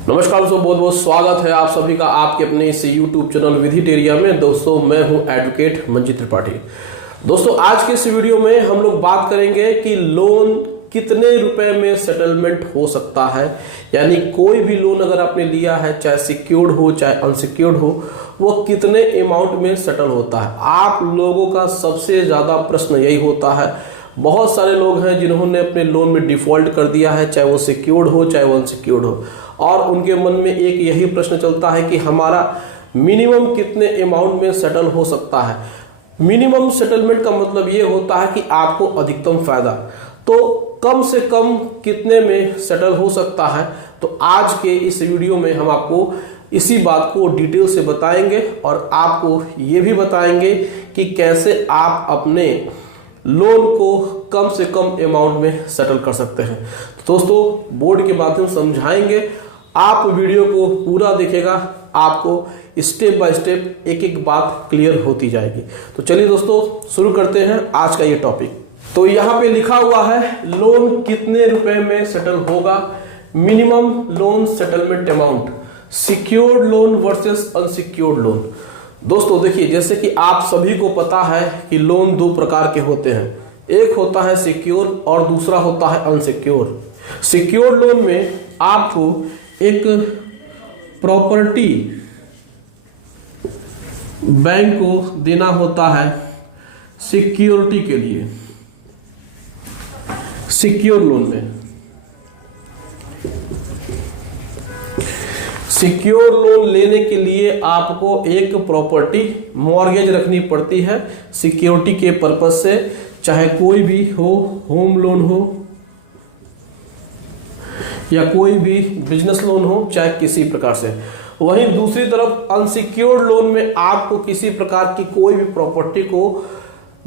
नमस्कार दोस्तों, बहुत बहुत स्वागत है आप सभी का आपके अपने इस YouTube चैनल विधिटेरिया में। दोस्तों मैं हूं एडवोकेट मंजीत त्रिपाठी। दोस्तों आज के इस वीडियो में हम लोग बात करेंगे कि लोन कितने रुपए में सेटलमेंट हो सकता है। यानी कोई भी लोन अगर आपने लिया है, चाहे सिक्योर्ड हो चाहे अनसिक्योर्ड हो, वो कितने अमाउंट में सेटल होता है। आप लोगों का सबसे ज्यादा प्रश्न यही होता है। बहुत सारे लोग हैं जिन्होंने अपने लोन में डिफॉल्ट कर दिया है, चाहे वो सिक्योर्ड हो चाहे वो अनसिक्योर्ड हो, और उनके मन में एक यही प्रश्न चलता है कि हमारा मिनिमम कितने अमाउंट में सेटल हो सकता है। मिनिमम सेटलमेंट का मतलब ये होता है कि आपको अधिकतम फायदा, तो कम से कम कितने में सेटल हो सकता है। तो आज के इस वीडियो में हम आपको इसी बात को डिटेल से बताएंगे और आपको ये भी बताएंगे कि कैसे आप अपने लोन को कम से कम अमाउंट में सेटल कर सकते हैं। तो दोस्तों बोर्ड के माध्यम से समझाएंगे, आप वीडियो को पूरा देखेगा, आपको स्टेप बाय स्टेप एक एक बात क्लियर होती जाएगी। तो चलिए दोस्तों शुरू करते हैं आज का ये टॉपिक। तो यहाँ पे लिखा हुआ है लोन कितने रुपए में सेटल होगा। Minimum loan settlement amount, secured loan versus unsecured loan. दोस्तों देखिए, जैसे कि आप सभी को पता है कि लोन दो प्रकार के होते हैं, एक होता है सिक्योर और दूसरा होता है अनसिक्योर। सिक्योर लोन में आपको एक प्रॉपर्टी बैंक को देना होता है सिक्योरिटी के लिए। सिक्योर लोन में सिक्योर लोन लेने के लिए आपको एक प्रॉपर्टी मॉर्गेज रखनी पड़ती है सिक्योरिटी के पर्पज से, चाहे कोई भी हो, होम लोन हो या कोई भी बिजनेस लोन हो, चाहे किसी प्रकार से। वहीं दूसरी तरफ अनसिक्योर्ड लोन में आपको किसी प्रकार की कोई भी प्रॉपर्टी को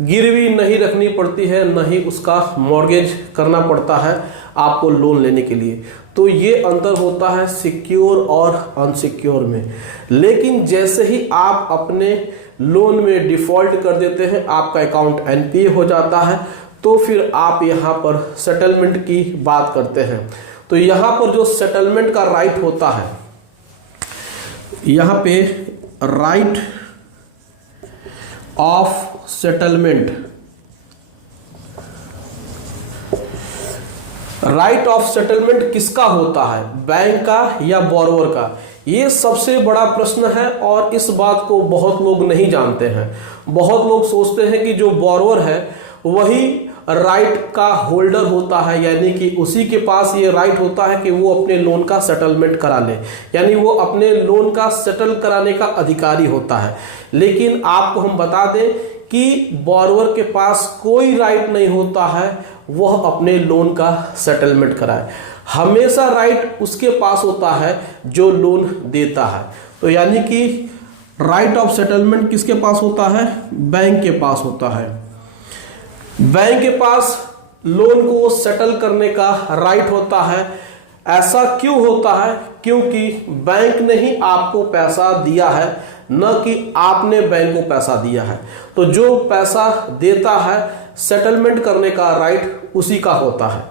गिरवी नहीं रखनी पड़ती है, न ही उसका मॉर्गेज करना पड़ता है आपको लोन लेने के लिए। तो ये अंतर होता है सिक्योर और अनसिक्योर में। लेकिन जैसे ही आप अपने लोन में डिफॉल्ट कर देते हैं, आपका अकाउंट एनपीए हो जाता है, तो फिर आप यहाँ पर सेटलमेंट की बात करते हैं। तो यहाँ पर जो सेटलमेंट का राइट होता है, यहाँ पे right of settlement, right of settlement किसका होता है, बैंक का या बोरोवर का? ये सबसे बड़ा प्रश्न है और इस बात को बहुत लोग नहीं जानते हैं। बहुत लोग सोचते हैं कि जो बोरोवर है वही राइट का होल्डर होता है, यानी कि उसी के पास ये राइट होता है कि वो अपने लोन का सेटलमेंट करा ले, यानी वो अपने लोन का सेटल कराने का अधिकारी होता है। लेकिन आपको हम बता दें कि बोरोवर के पास कोई राइट नहीं होता है वह अपने लोन का सेटलमेंट कराए। हमेशा राइट उसके पास होता है जो लोन देता है। तो यानी कि राइट ऑफ सेटलमेंट किसके पास होता है? बैंक के पास होता है। बैंक के पास लोन को सेटल करने का राइट होता है। ऐसा क्यों होता है? क्योंकि बैंक ने ही आपको पैसा दिया है, न कि आपने बैंक को पैसा दिया है। तो जो पैसा देता है सेटलमेंट करने का राइट उसी का होता है।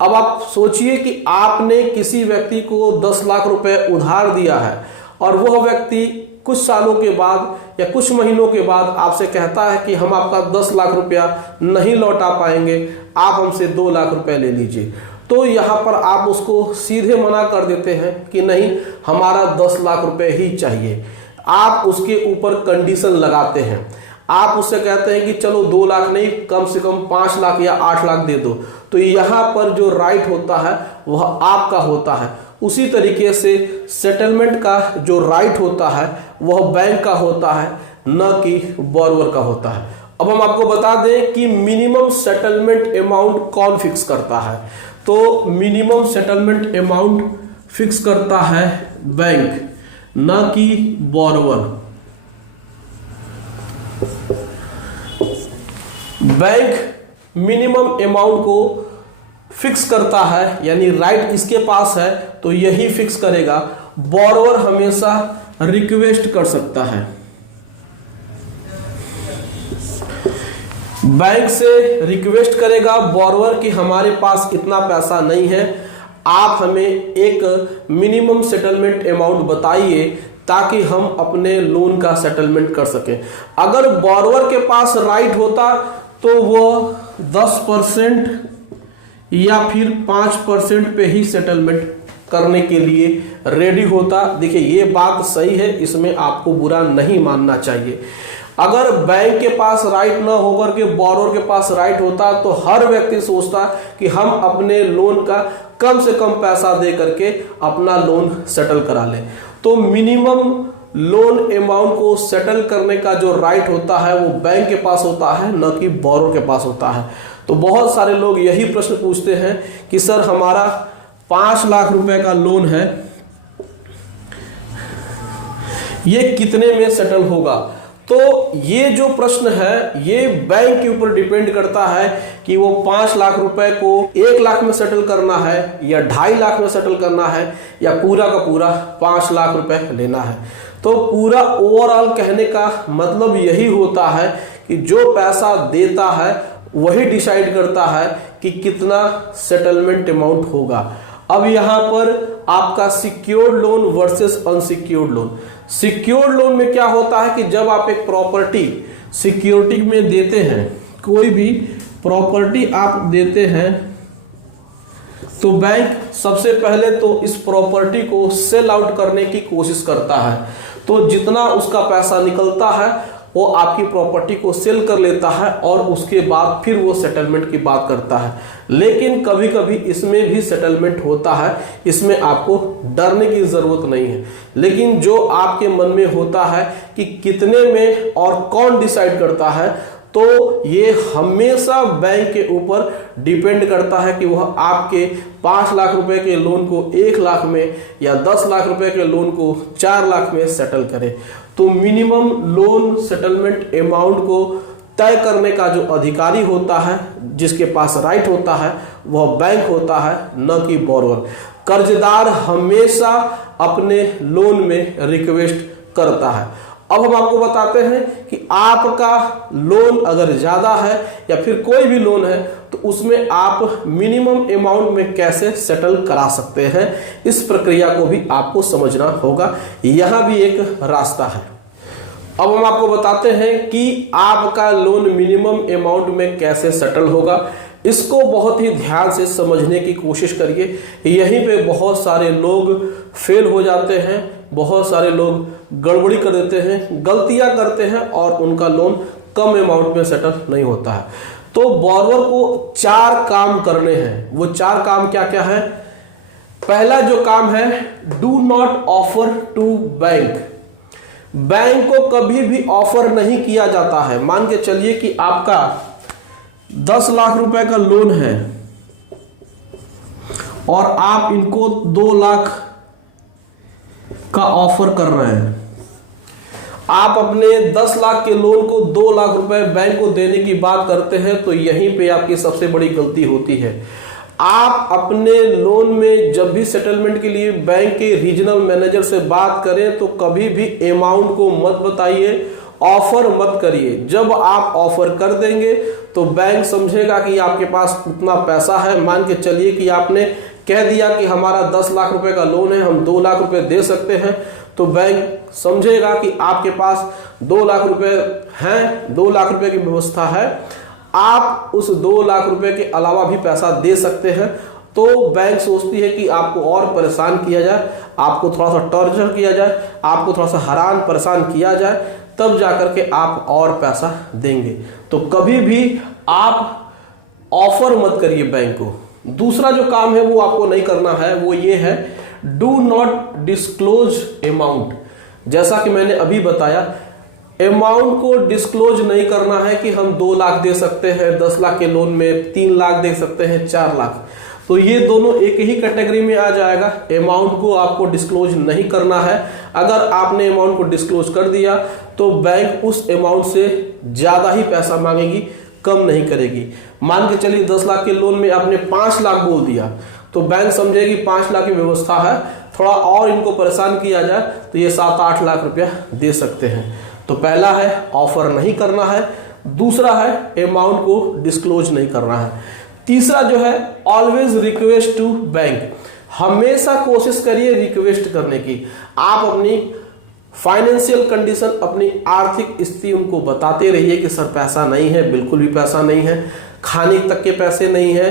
अब आप सोचिए कि आपने किसी व्यक्ति को 10 लाख रुपए उधार दिया है और वह व्यक्ति कुछ सालों के बाद या कुछ महीनों के बाद आपसे कहता है कि हम आपका 10 लाख रुपया नहीं लौटा पाएंगे, आप हमसे 2 लाख रुपए ले लीजिए। तो यहाँ पर आप उसको सीधे मना कर देते हैं कि नहीं, हमारा 10 लाख रुपए ही चाहिए। आप उसके ऊपर कंडीशन लगाते हैं। आप उससे कहते हैं कि चलो 2 लाख नहीं, कम से कम 5 लाख या 8 लाख दे दो। तो यहाँ पर जो राइट होता है वह आपका होता है। उसी तरीके से सेटलमेंट का जो राइट होता है वह बैंक का होता है, न कि बोरोवर का होता है। अब हम आपको बता दें कि मिनिमम सेटलमेंट अमाउंट कौन फिक्स करता है। तो मिनिमम सेटलमेंट अमाउंट फिक्स करता है बैंक, न कि बोरोवर। बैंक मिनिमम अमाउंट को फिक्स करता है, यानी राइट इसके पास है तो यही फिक्स करेगा। बोरोवर हमेशा रिक्वेस्ट कर सकता है। बैंक से रिक्वेस्ट करेगा बोरोवर कि हमारे पास इतना पैसा नहीं है, आप हमें एक मिनिमम सेटलमेंट अमाउंट बताइए ताकि हम अपने लोन का सेटलमेंट कर सकें। अगर बोरोवर के पास राइट होता तो वो 10% या फिर 5% पे ही सेटलमेंट करने के लिए रेडी होता। देखिए ये बात सही है, इसमें आपको बुरा नहीं मानना चाहिए। अगर बैंक के पास राइट ना होकर के बोरोवर के पास राइट होता तो हर व्यक्ति सोचता कि हम अपने लोन का कम से कम पैसा दे करके अपना लोन सेटल करा लें। तो मिनिमम लोन अमाउंट को सेटल करने का जो राइट होता है वो बैंक के पास होता है, न कि बोरोवर के पास होता है। तो बहुत सारे लोग यही प्रश्न पूछते हैं कि सर हमारा 5 लाख रुपए का लोन है, ये कितने में सेटल होगा? तो ये जो प्रश्न है ये बैंक के ऊपर डिपेंड करता है कि वो 5 लाख रुपए को 1 लाख में सेटल करना है या 2.5 लाख में सेटल करना है या पूरा का पूरा 5 लाख रुपए लेना है। तो पूरा ओवरऑल कहने का मतलब यही होता है कि जो पैसा देता है वही डिसाइड करता है कि कितना सेटलमेंट अमाउंट होगा। अब यहां पर आपका secured loan versus unsecured loan. Secured loan में क्या होता है कि जब आप एक प्रॉपर्टी सिक्योरिटी में देते हैं, कोई भी प्रॉपर्टी आप देते हैं, तो बैंक सबसे पहले तो इस प्रॉपर्टी को सेल आउट करने की कोशिश करता है। तो जितना उसका पैसा निकलता है वो आपकी प्रॉपर्टी को सेल कर लेता है और उसके बाद फिर वो सेटलमेंट की बात करता है। लेकिन कभी कभी इसमें भी सेटलमेंट होता है, इसमें आपको डरने की जरूरत नहीं है। लेकिन जो आपके मन में होता है कि कितने में और कौन डिसाइड करता है, तो ये हमेशा बैंक के ऊपर डिपेंड करता है कि वह आपके 5 लाख रुपए के लोन को 1 लाख में या 10 लाख रुपए के लोन को 4 लाख में सेटल करे। तो मिनिमम लोन सेटलमेंट अमाउंट को तय करने का जो अधिकारी होता है, जिसके पास राइट होता है, वह बैंक होता है, न कि बोरोवर। कर्जदार हमेशा अपने लोन में रिक्वेस्ट करता है। अब हम आपको बताते हैं कि आपका लोन अगर ज्यादा है या फिर कोई भी लोन है तो उसमें आप मिनिमम अमाउंट में कैसे सेटल करा सकते हैं। इस प्रक्रिया को भी आपको समझना होगा, यहां भी एक रास्ता है। अब हम आपको बताते हैं कि आपका लोन मिनिमम अमाउंट में कैसे सेटल होगा। इसको बहुत ही ध्यान से समझने की कोशिश करिए। यहीं पे बहुत सारे लोग फेल हो जाते हैं, बहुत सारे लोग गड़बड़ी कर देते हैं, गलतियां करते हैं और उनका लोन कम अमाउंट में सेटल नहीं होता है। तो बोरोवर को 4 काम करने हैं। वो 4 काम क्या क्या है? पहला जो काम है, do not offer to bank. Bank को कभी भी ऑफर नहीं किया जाता है। मान के चलिए कि आपका 10 लाख रुपए का लोन है और आप इनको 2 लाख का ऑफर कर रहे हैं। आप अपने 10 लाख के लोन को 2 लाख रुपए बैंक को देने की बात करते हैं, तो यहीं पे आपकी सबसे बड़ी गलती होती है। आप अपने लोन में जब भी सेटलमेंट के लिए बैंक के रीजनल मैनेजर से बात करें तो कभी भी अमाउंट को मत बताइए, ऑफर मत करिए। जब आप ऑफर कर देंगे तो बैंक समझेगा कि आपके पास उतना पैसा है। मान के चलिए कि आपने कह दिया कि हमारा 10 लाख रुपए का लोन है, हम 2 लाख रुपए दे सकते हैं, तो बैंक समझेगा कि आपके पास 2 लाख रुपए हैं, 2 लाख रुपए की व्यवस्था है, आप उस 2 लाख रुपए के अलावा भी पैसा दे सकते हैं। तो बैंक सोचती है कि आपको और परेशान किया जाए, आपको थोड़ा सा टॉर्चर किया जाए, आपको थोड़ा सा हैरान परेशान किया जाए, तब जाकर के आप और पैसा देंगे। तो कभी भी आप ऑफर मत करिए बैंक को। दूसरा जो काम है वो आपको नहीं करना है, वो ये है, डू नॉट डिस्क्लोज अमाउंट। जैसा कि मैंने अभी बताया, अमाउंट को डिस्क्लोज नहीं करना है कि हम 2 लाख दे सकते हैं, 10 लाख के लोन में 3 लाख दे सकते हैं, 4 लाख। तो ये दोनों एक ही कैटेगरी में आ जाएगा। अमाउंट को आपको डिस्क्लोज नहीं करना है। अगर आपने अमाउंट को डिस्क्लोज कर दिया तो बैंक उस अमाउंट से ज्यादा ही पैसा मांगेगी, कम नहीं करेगी। मान के चलिए 10 लाख के लोन में आपने 5 लाख बोल दिया, तो बैंक समझेगी 5 लाख की व्यवस्था है, थोड़ा और इनको परेशान किया जाए तो ये 7-8 लाख रुपया दे सकते हैं। तो पहला है ऑफर नहीं करना है, दूसरा है अमाउंट को डिस्क्लोज नहीं करना है, तीसरा जो है ऑलवेज रिक्वेस्ट टू बैंक। हमेशा कोशिश करिए रिक्वेस्ट करने की। आप अपनी फाइनेंशियल कंडीशन, अपनी आर्थिक स्थिति उनको बताते रहिए कि सर पैसा नहीं है, बिल्कुल भी पैसा नहीं है, खाने तक के पैसे नहीं है,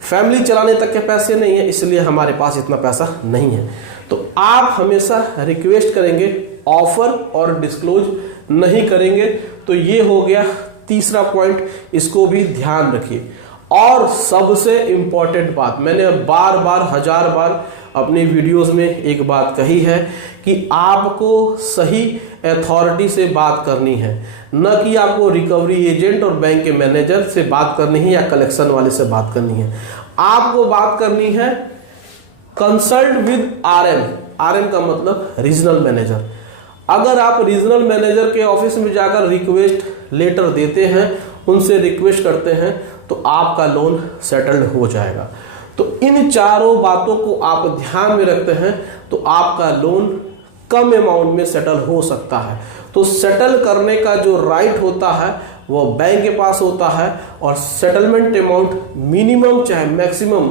फैमिली चलाने तक के पैसे नहीं है, इसलिए हमारे पास इतना पैसा नहीं है। तो आप हमेशा रिक्वेस्ट करेंगे, ऑफर और डिस्क्लोज नहीं करेंगे। तो ये हो गया तीसरा पॉइंट, इसको भी ध्यान रखिए। और सबसे इंपॉर्टेंट बात, मैंने बार बार 1000 बार अपनी वीडियोस में एक बात कही है कि आपको सही अथॉरिटी से बात करनी है, न कि आपको रिकवरी एजेंट और बैंक के मैनेजर से बात करनी है या कलेक्शन वाले से बात करनी है। आपको बात करनी है कंसल्ट विद आरएम। आरएम का मतलब रीजनल मैनेजर। अगर आप रीजनल मैनेजर के ऑफिस में जाकर रिक्वेस्ट लेटर देते हैं, उनसे रिक्वेस्ट करते हैं, तो आपका लोन सेटल्ड हो जाएगा। तो इन चारों बातों को आप ध्यान में रखते हैं तो आपका लोन कम अमाउंट में सेटल हो सकता है। तो सेटल करने का जो राइट होता है वो बैंक के पास होता है, और सेटलमेंट अमाउंट मिनिमम चाहे मैक्सिमम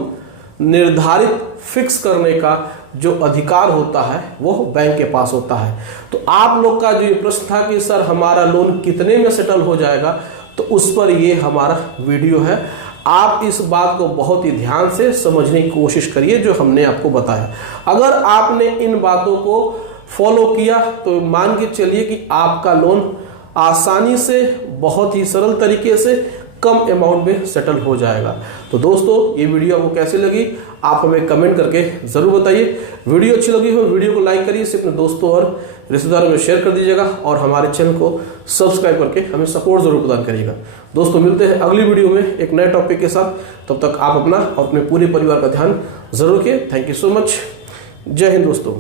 निर्धारित फिक्स करने का जो अधिकार होता है वो बैंक के पास होता है। तो आप लोग का जो ये प्रश्न था कि सर हमारा लोन कितने में सेटल हो जाएगा, तो उस पर ये हमारा वीडियो है। आप इस बात को बहुत ही ध्यान से समझने की कोशिश करिए जो हमने आपको बताया। अगर आपने इन बातों को फॉलो किया तो मान के चलिए कि आपका लोन आसानी से, बहुत ही सरल तरीके से, कम अमाउंट में सेटल हो जाएगा। तो दोस्तों, ये वीडियो आपको कैसी लगी आप हमें कमेंट करके जरूर बताइए। वीडियो अच्छी लगी हो वीडियो को लाइक करिए, इसे अपने दोस्तों और रिश्तेदारों में शेयर कर दीजिएगा, और हमारे चैनल को सब्सक्राइब करके हमें सपोर्ट जरूर प्रदान करिएगा। दोस्तों, मिलते हैं अगली वीडियो में एक नए टॉपिक के साथ। तब तक आप अपना और अपने पूरे परिवार का ध्यान जरूर रखिए। Thank you so much. जय हिंद दोस्तों।